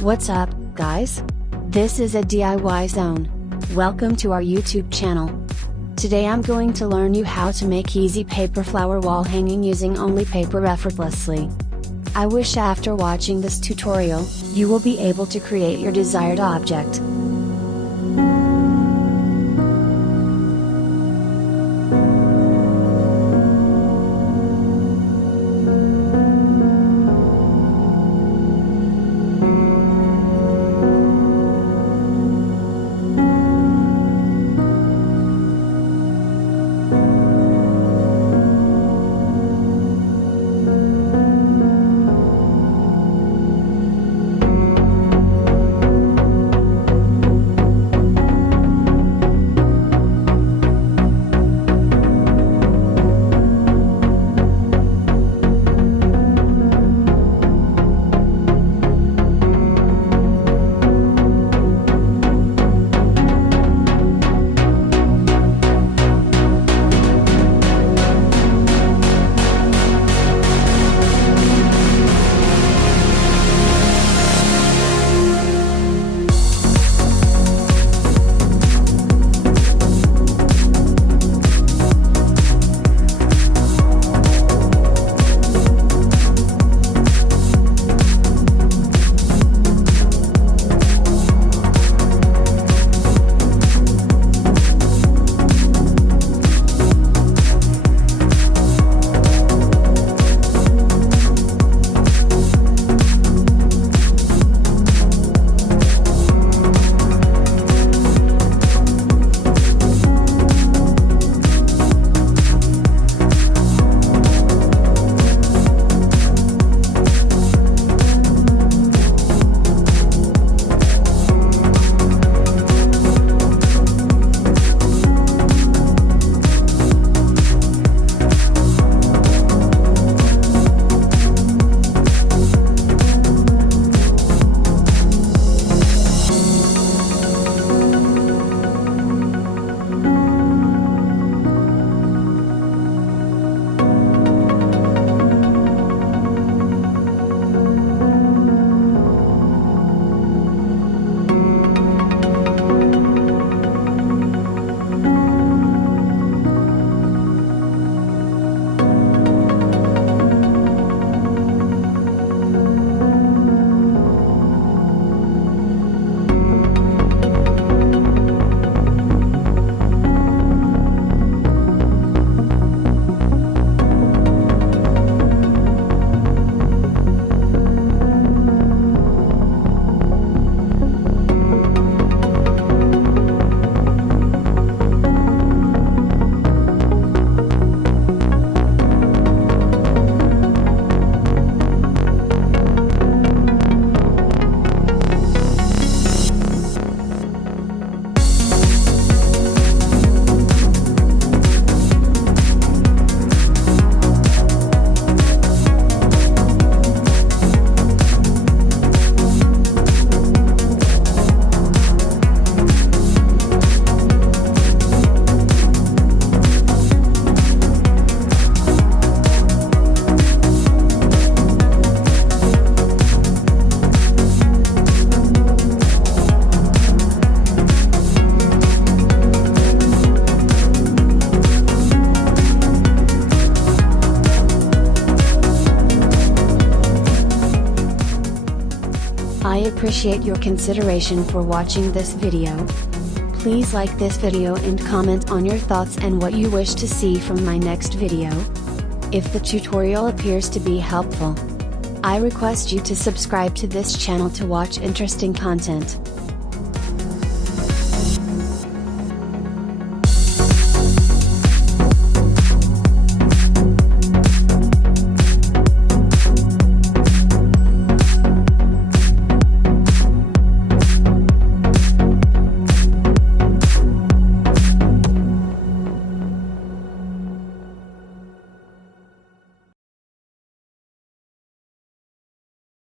What's up, guys? This is a DIY zone. Welcome to our YouTube channel. Today I'm going to learn you how to make easy paper flower wall hanging using only paper effortlessly. I wish after watching this tutorial, you will be able to create your desired object. I appreciate your consideration for watching this video. Please like this video and comment on your thoughts and what you wish to see from my next video. If the tutorial appears to be helpful, I request you to subscribe to this channel to watch interesting content.